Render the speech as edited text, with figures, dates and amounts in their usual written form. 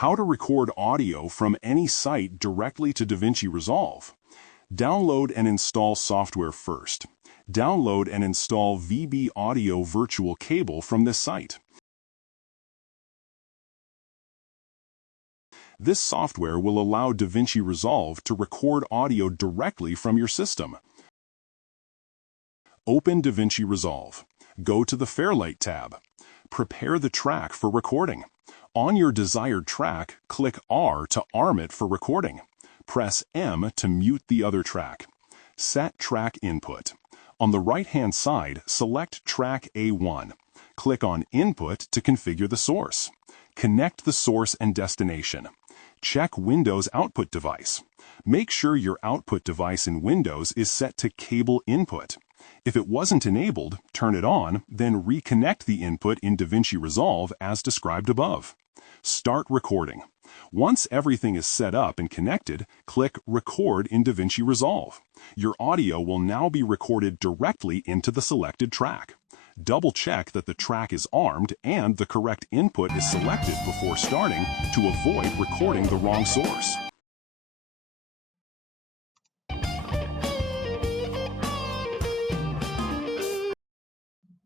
How to record audio from any site directly to DaVinci Resolve. Download and install software first. Download and install VB Audio Virtual Cable from this site. This software will allow DaVinci Resolve to record audio directly from your system. Open DaVinci Resolve. Go to the Fairlight tab. Prepare the track for recording. On your desired track, click R to arm it for recording. Press M to mute the other track. Set track input. On the right-hand side, select track A1. Click on Input to configure the source. Connect the source and destination. Check Windows output device. Make sure your output device in Windows is set to cable input. If it wasn't enabled, turn it on, then reconnect the input in DaVinci Resolve as described above. Start recording. Once everything is set up and connected, click Record in DaVinci Resolve. Your audio will now be recorded directly into the selected track. Double-check that the track is armed and the correct input is selected before starting to avoid recording the wrong source.